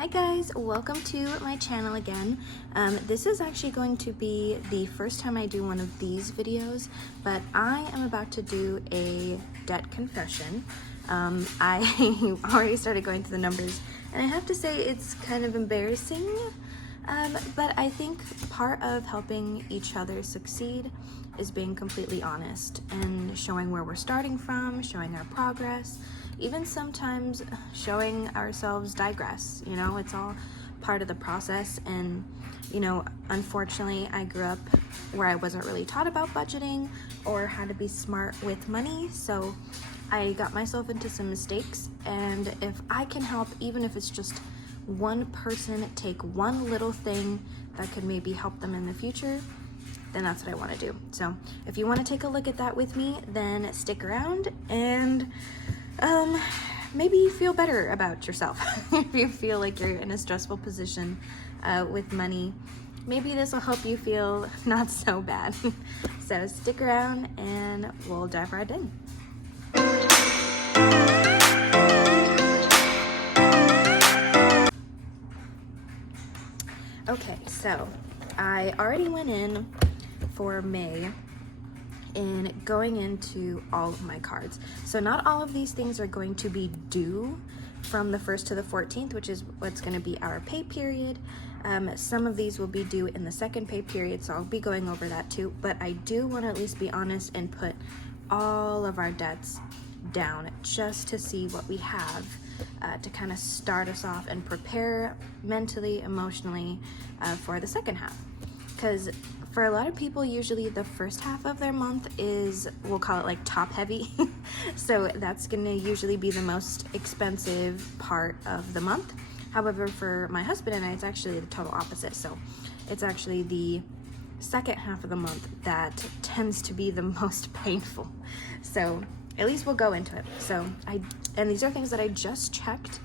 Hi guys, welcome to my channel again. This is actually going to be the first time I do one of these videos, but I am about to do a debt confession. I already started going through the numbers, and I have to say it's kind of embarrassing, but I think part of helping each other succeed is being completely honest and showing where we're starting from, showing our progress, even sometimes showing ourselves digress. You know, it's all part of the process. And you know, unfortunately, I grew up where I wasn't really taught about budgeting or how to be smart with money, so I got myself into some mistakes. And if I can help, even if it's just one person take one little thing that could maybe help them in the future, then that's what I want to do. So if you want to take a look at that with me, then stick around and maybe feel better about yourself. If you feel like you're in a stressful position with money, maybe this will help you feel not so bad. So stick around and we'll dive right in. Okay, so I already went in for May in going into all of my cards. So not all of these things are going to be due from the 1st to the 14th, which is what's going to be our pay period. Some of these will be due in the second pay period, so I'll be going over that too. But I do want to at least be honest and put all of our debts down just to see what we have to kind of start us off and prepare mentally, emotionally for the second half. Because for a lot of people, usually the first half of their month is, we'll call it like top heavy. So that's gonna usually be the most expensive part of the month. However, for my husband and I, it's actually the total opposite. So it's actually the second half of the month that tends to be the most painful. So at least we'll go into it. And these are things that I just checked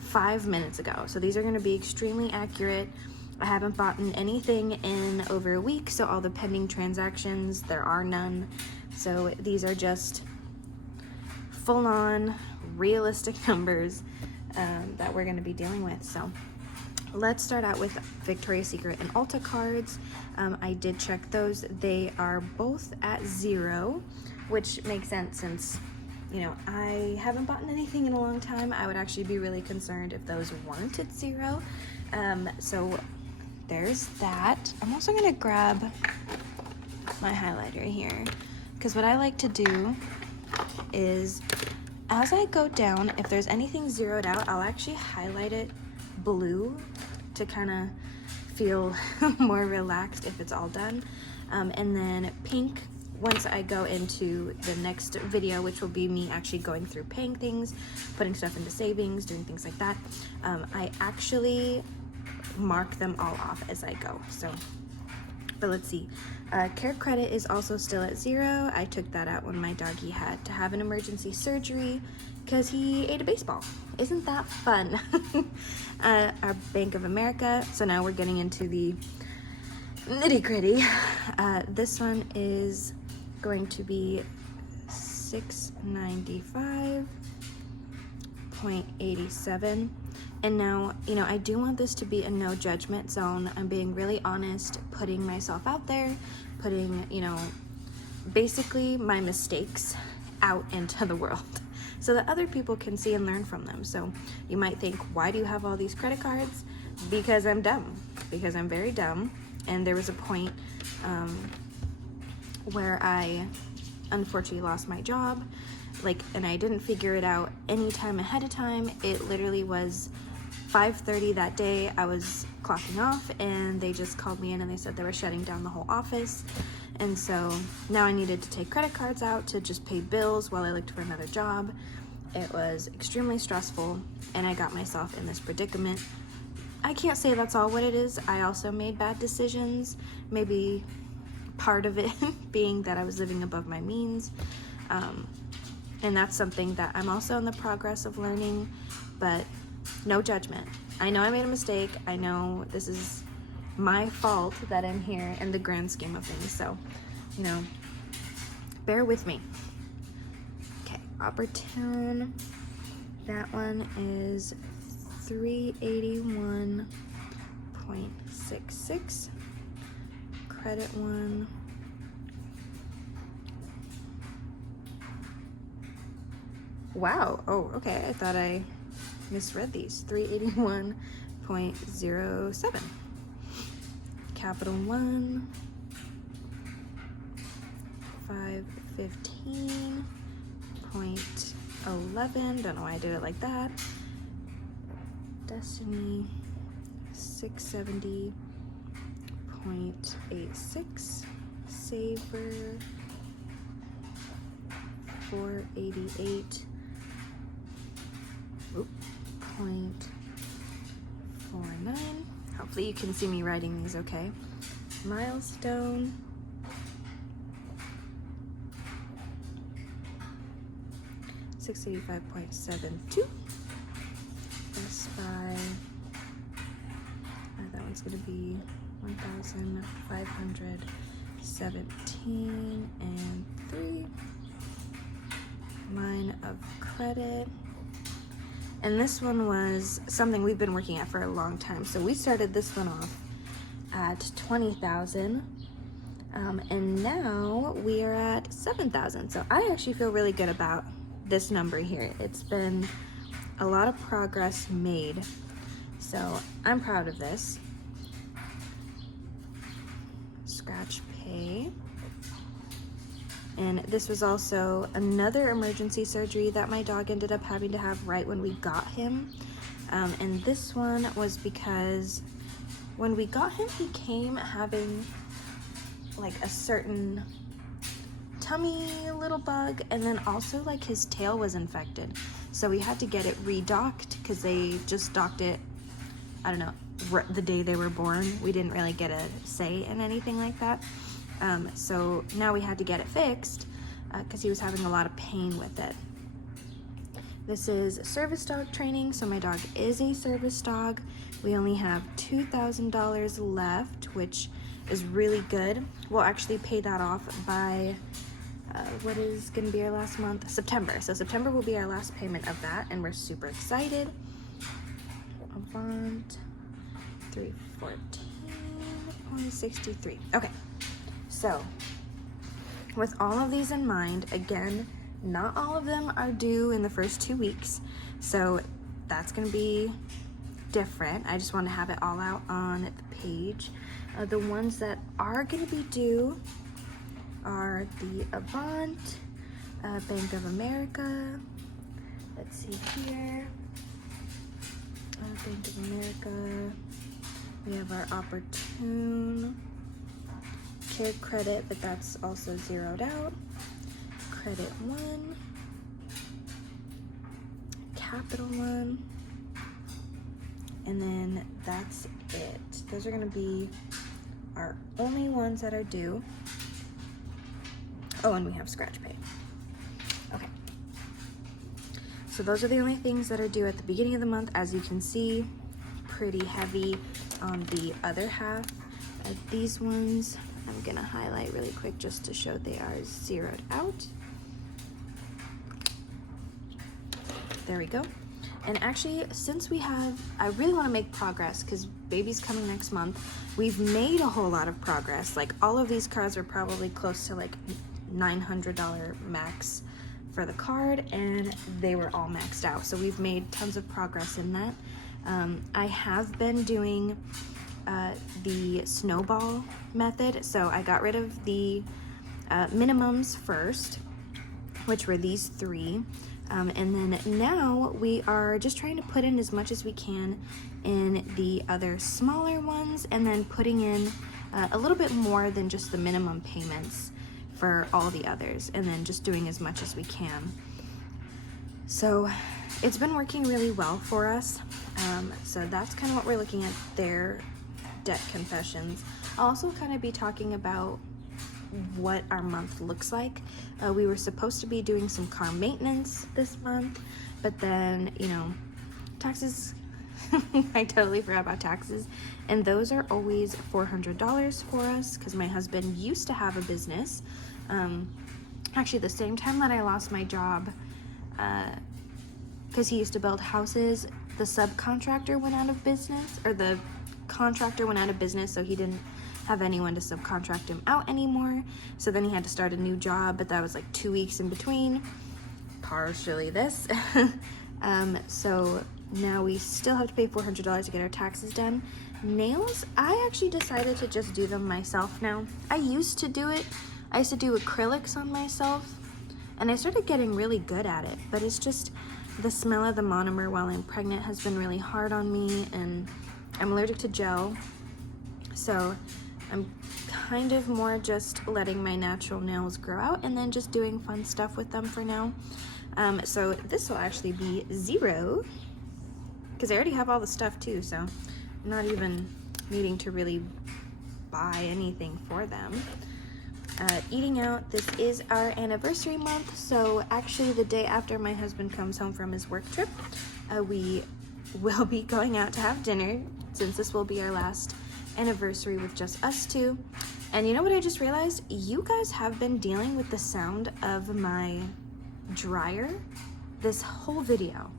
5 minutes ago. So these are gonna be extremely accurate. I haven't bought anything in over a week, so all the pending transactions, there are none. So these are just full-on realistic numbers that we're going to be dealing with. So let's start out with Victoria's Secret and Ulta cards. I did check those. They are both at 0, which makes sense since, you know, I haven't bought anything in a long time. I would actually be really concerned if those weren't at 0. So there's that. I'm also gonna grab my highlighter here, because what I like to do is, as I go down, if there's anything zeroed out, I'll actually highlight it blue to kind of feel more relaxed if it's all done. And then pink once I go into the next video, which will be me actually going through paying things, putting stuff into savings, doing things like that. I actually mark them all off as I go. So, but let's see. Care Credit is also still at 0. I took that out when my doggy had to have an emergency surgery because he ate a baseball. Isn't that fun? Our Bank of America. So now we're getting into the nitty gritty. This one is going to be $695.87. And now, you know, I do want this to be a no judgment zone. I'm being really honest, putting myself out there, putting, you know, basically my mistakes out into the world so that other people can see and learn from them. So you might think, why do you have all these credit cards? Because I'm dumb, because I'm very dumb. And there was a point where I unfortunately lost my job, and I didn't figure it out any time ahead of time. It literally was 5:30 that day. I was clocking off and they just called me in and they said they were shutting down the whole office. And so now I needed to take credit cards out to just pay bills while I looked for another job. It was extremely stressful and I got myself in this predicament. I can't say that's all what it is. I also made bad decisions, maybe part of it being that I was living above my means. And that's something that I'm also in the progress of learning, but no judgment. I know I made a mistake. I know this is my fault that I'm here in the grand scheme of things. So, you know, bear with me. Okay, Opportune. That one is $381.66. Credit one. Wow. Oh, okay. I thought I misread these. 381.07. Capital One. 515.11. Don't know why I did it like that. Destiny. 670.86. Saver. 488. 0.49. Hopefully you can see me writing these okay. Milestone. $685.72. Best Buy. That one's gonna be 1,517 and 3. Line of credit. And this one was something we've been working at for a long time. So we started this one off at 20,000, and now we are at 7,000. So I actually feel really good about this number here. It's been a lot of progress made. So I'm proud of this. Scratch pay. And this was also another emergency surgery that my dog ended up having to have right when we got him. And this one was because when we got him, he came having like a certain tummy little bug, and then also like his tail was infected. So we had to get it redocked because they just docked it, I don't know, the day they were born. We didn't really get a say in anything like that. So now we had to get it fixed because he was having a lot of pain with it. This is service dog training, so my dog is a service dog. We only have $2,000 left, which is really good. We'll actually pay that off by what is going to be our last month? September. So September will be our last payment of that, and we're super excited. Avant 314.63. Okay. So, with all of these in mind, again, not all of them are due in the first 2 weeks, so that's going to be different. I just want to have it all out on the page. The ones that are going to be due are the Avant, Bank of America. Let's see here. Bank of America. We have our Opportune. Care Credit, but that's also zeroed out. Credit One. Capital One. And then that's it. Those are going to be our only ones that are due. Oh, and we have Scratch Pay. Okay. So those are the only things that are due at the beginning of the month. As you can see, pretty heavy on the other half. These ones, I'm gonna highlight really quick just to show they are zeroed out. There we go. And actually, since we have, I really want to make progress because baby's coming next month. We've made a whole lot of progress. Like all of these cards are probably close to like $900 max for the card, and they were all maxed out. So we've made tons of progress in that. I have been doing the snowball method. So I got rid of the minimums first, which were these 3. And then now we are just trying to put in as much as we can in the other smaller ones, and then putting in a little bit more than just the minimum payments for all the others, and then just doing as much as we can. So it's been working really well for us. So that's kind of what we're looking at there, debt confessions. I'll also kind of be talking about what our month looks like. We were supposed to be doing some car maintenance this month, but then, you know, taxes, I totally forgot about taxes, and those are always $400 for us because my husband used to have a business. Actually, the same time that I lost my job, because he used to build houses. The subcontractor went out of business, or the contractor went out of business, so he didn't have anyone to subcontract him out anymore. So then he had to start a new job, but that was like 2 weeks in between. Partially this. So now we still have to pay $400 to get our taxes done. Nails, I actually decided to just do them myself now. I used to do it. I used to do acrylics on myself, and I started getting really good at it, but it's just the smell of the monomer while I'm pregnant has been really hard on me, and I'm allergic to gel, so I'm kind of more just letting my natural nails grow out and then just doing fun stuff with them for now. So this will actually be $0, because I already have all the stuff too, so I'm not even needing to really buy anything for them. Eating out, this is our anniversary month, so actually the day after my husband comes home from his work trip, we will be going out to have dinner, since this will be our last anniversary with just us two. And you know what I just realized? You guys have been dealing with the sound of my dryer this whole video.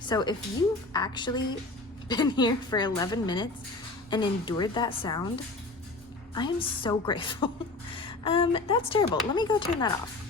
So if you've actually been here for 11 minutes and endured that sound, I am so grateful. That's terrible. Let me go turn that off.